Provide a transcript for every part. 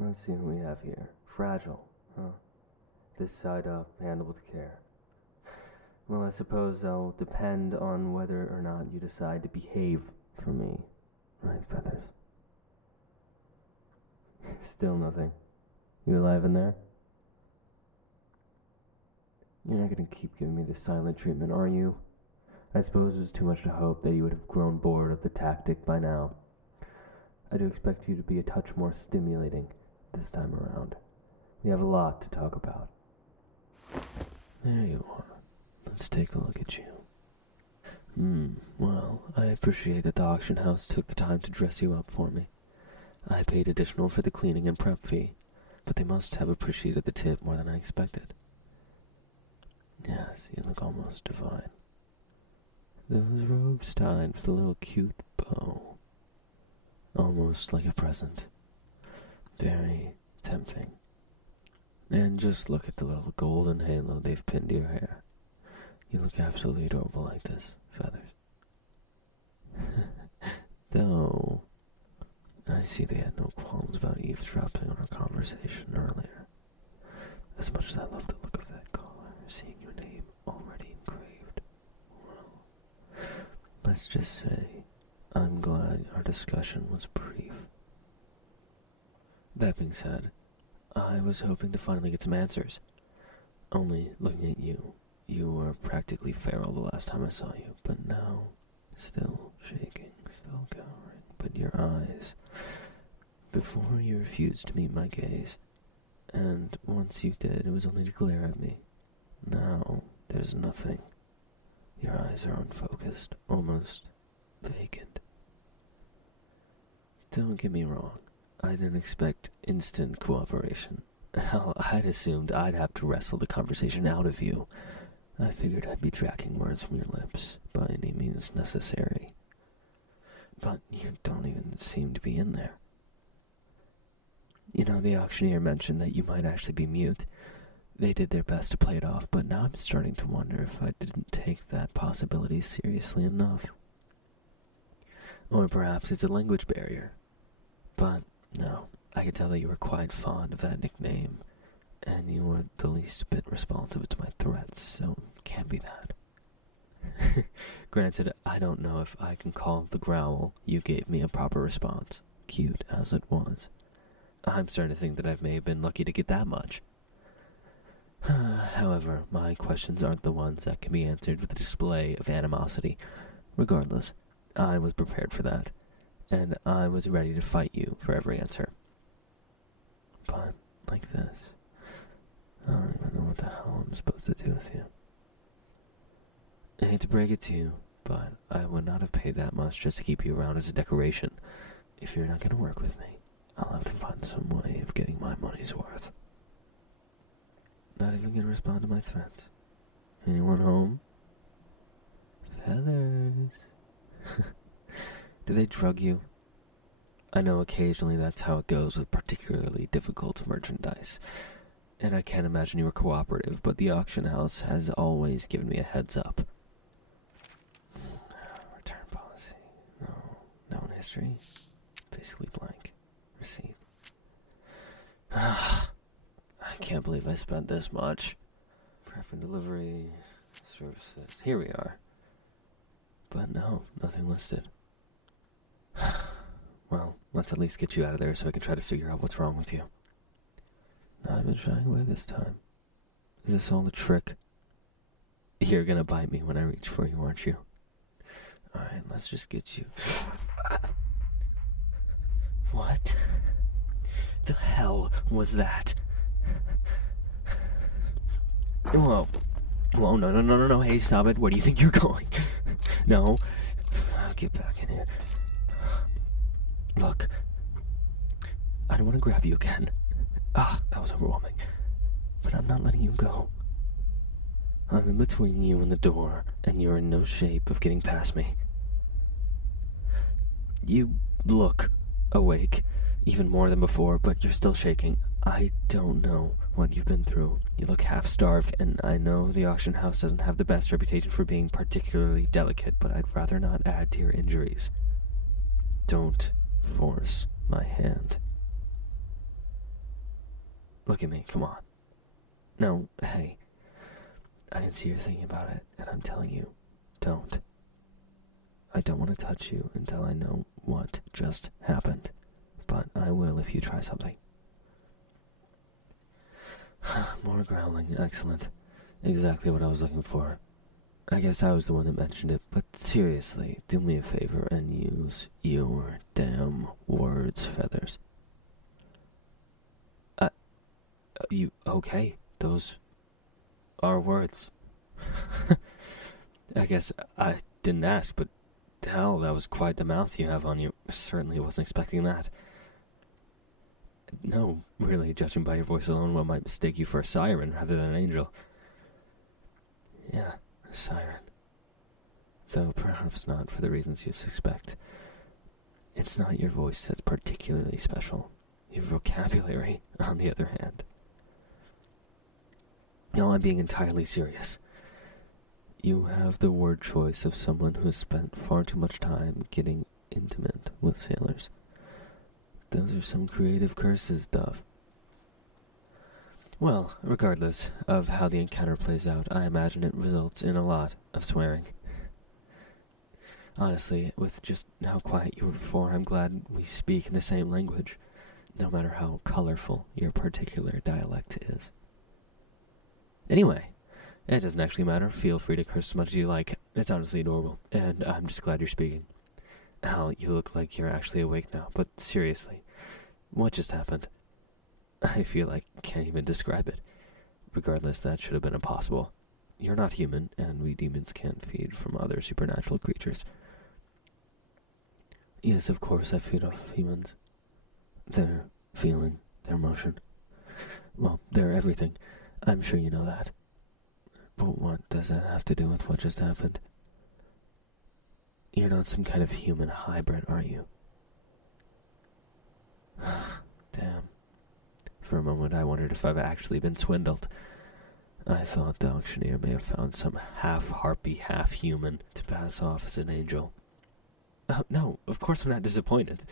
Let's see what we have here. Fragile, huh? This side up, handle with care. Well, I suppose that'll depend on whether or not you decide to behave for me. Right, Feathers? Still nothing. You alive in there? You're not gonna keep giving me this silent treatment, are you? I suppose it's too much to hope that you would have grown bored of the tactic by now. I do expect you to be a touch more stimulating this time around. We have a lot to talk about. There you are. Let's take a look at you. Well, I appreciate that the auction house took the time to dress you up for me. I paid additional for the cleaning and prep fee, but they must have appreciated the tip more than I expected. Yes, you look almost divine. Those robes tied with a little cute bow. Almost like a present. Very tempting. And just look at the little golden halo they've pinned to your hair. You look absolutely adorable like this, Feathers. Though, I see they had no qualms about eavesdropping on our conversation earlier. As much as I love the look of that collar, seeing your name already engraved, well, let's just say, I'm glad our discussion was brief. That being said, I was hoping to finally get some answers. Only looking at you, you were practically feral the last time I saw you, but now, still shaking, still cowering, but your eyes. Before you refused to meet my gaze, and once you did, it was only to glare at me. Now, there's nothing. Your eyes are unfocused, almost vacant. Don't get me wrong, I didn't expect instant cooperation. Hell, I'd assumed I'd have to wrestle the conversation out of you. I figured I'd be tracking words from your lips by any means necessary. But you don't even seem to be in there. You know, the auctioneer mentioned that you might actually be mute. They did their best to play it off, but now I'm starting to wonder if I didn't take that possibility seriously enough. Or perhaps it's a language barrier. But no, I could tell that you were quite fond of that nickname, and you were the least bit responsive to my threats, so it can't be that. Granted, I don't know if I can call the growl you gave me a proper response, cute as it was. I'm starting to think that I may have been lucky to get that much. However, my questions aren't the ones that can be answered with a display of animosity. Regardless, I was prepared for that, and I was ready to fight you for every answer. But, like this, I don't even know what the hell I'm supposed to do with you. I hate to break it to you, but I would not have paid that much just to keep you around as a decoration. If you're not going to work with me, I'll have to find some way of getting my money's worth. Not even going to respond to my threats. Anyone home? Feathers. Do they drug you? I know occasionally that's how it goes with particularly difficult merchandise, and I can't imagine you were cooperative, but the auction house has always given me a heads up. Return policy. No. Known history. Basically blank. Receipt. I can't believe I spent this much. Prep and delivery services. Here we are. But no, nothing listed. Well, let's at least get you out of there so I can try to figure out what's wrong with you. Not even shying away this time. Is this all a trick? You're gonna bite me when I reach for you, aren't you? Alright, let's just get you... What the hell was that? Whoa. Whoa, no, hey, stop it. Where do you think you're going? No. Get back in here. Look. I don't want to grab you again. That was overwhelming. But I'm not letting you go. I'm in between you and the door, and you're in no shape of getting past me. You look awake, even more than before, but you're still shaking. I don't know what you've been through. You look half-starved, and I know the auction house doesn't have the best reputation for being particularly delicate, but I'd rather not add to your injuries. Don't force my hand. look at me, come on. No, hey. I can see you're thinking about it, and I'm telling you, don't. I don't want to touch you until I know what just happened, but I will if you try something. More growling, excellent. Exactly what I was looking for. I guess I was the one that mentioned it, but seriously, do me a favor and use your damn words, Feathers. You, okay, those are words. I guess I didn't ask, but hell, that was quite the mouth you have on you. Certainly wasn't expecting that. No, really, judging by your voice alone, one might mistake you for a siren rather than an angel. Yeah, a siren. Though perhaps not for the reasons you suspect. It's not your voice that's particularly special. Your vocabulary, on the other hand. No, I'm being entirely serious. You have the word choice of someone who has spent far too much time getting intimate with sailors. Those are some creative curses, Dove. Well, regardless of how the encounter plays out, I imagine it results in a lot of swearing. Honestly, with just how quiet you were before, I'm glad we speak in the same language, no matter how colorful your particular dialect is. Anyway, it doesn't actually matter. Feel free to curse as much as you like. It's honestly adorable, and I'm just glad you're speaking. Al, you look like you're actually awake now, but seriously, what just happened? I feel like I can't even describe it. Regardless, that should have been impossible. You're not human, and we demons can't feed from other supernatural creatures. Yes, of course I feed off of humans. Their feeling, their emotion. Well, they're everything. I'm sure you know that. But what does that have to do with what just happened? You're not some kind of human hybrid, are you? Damn. For a moment I wondered if I've actually been swindled. I thought the auctioneer may have found some half-harpy, half-human to pass off as an angel. No, of course I'm not disappointed.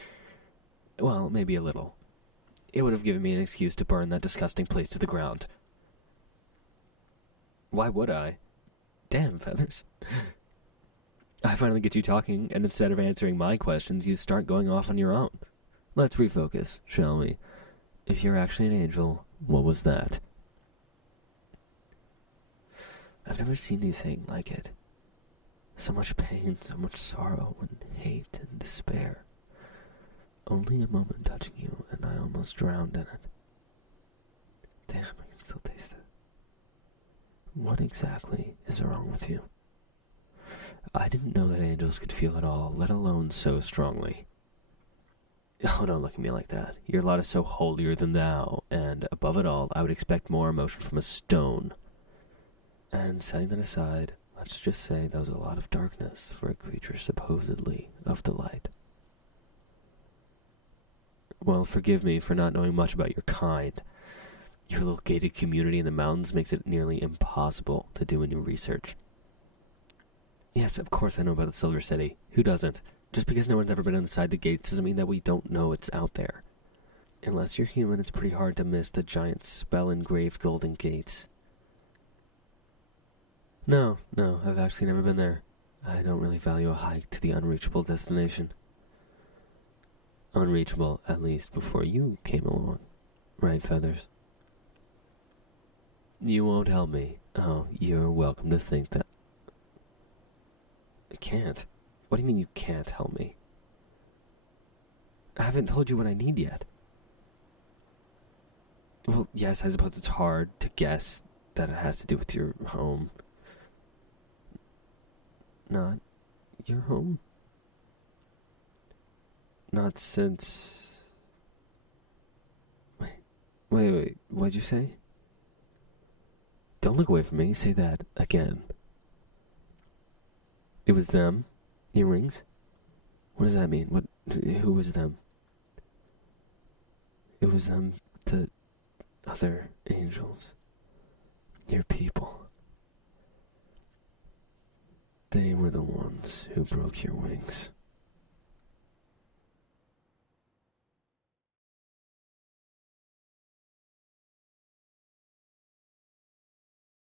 Well, maybe a little. It would have given me an excuse to burn that disgusting place to the ground. Why would I? Damn, Feathers. I finally get you talking, and instead of answering my questions, you start going off on your own. Let's refocus, shall we? If you're actually an angel, what was that? I've never seen anything like it. So much pain, so much sorrow, and hate, and despair. Only a moment touching you, and I almost drowned in it. Damn, I can still taste it. What exactly is wrong with you? I didn't know that angels could feel at all, let alone so strongly. Oh, don't look at me like that. Your lot is so holier than thou, and above it all, I would expect more emotion from a stone. And setting that aside, let's just say that was a lot of darkness for a creature supposedly of the light. Well, forgive me for not knowing much about your kind. Your little gated community in the mountains makes it nearly impossible to do any research. Yes, of course I know about the Silver City. Who doesn't? Just because no one's ever been inside the gates doesn't mean that we don't know it's out there. Unless you're human, it's pretty hard to miss the giant spell-engraved golden gates. No, I've actually never been there. I don't really value a hike to the unreachable destination. Unreachable, at least, before you came along. Right, Feathers? You won't help me. Oh, you're welcome to think that. I can't. What do you mean you can't help me? I haven't told you what I need yet. Well, yes, I suppose it's hard to guess that it has to do with your home. Not your home? Not since... Wait, what'd you say? Don't look away from me, say that again. It was them? Earrings? What does that mean? Who was them? It was them, the other angels. Your people. They were the ones who broke your wings.